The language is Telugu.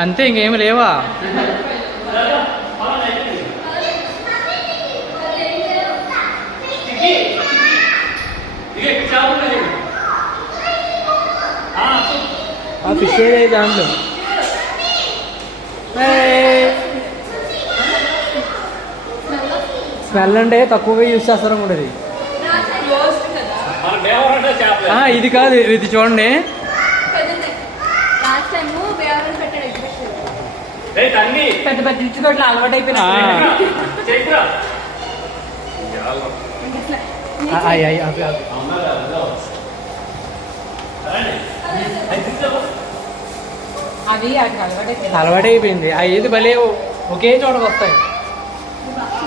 అంతే, ఇంకేమి లేవా? ఫిష్ ఏదే దాంట్లో స్మెల్ అంటే తక్కువగా యూజ్ చేస్తారు అనుకుంటుంది. ఇది కాదు, ఇది చూడండి. పెద్ద పెద్ద ఇచ్చి తోటలు అలవాటు అయిపోయినా. అవి అలవాటు అయిపోయింది. అవి ఏది భలే ఒకే చోటకు వస్తాయి.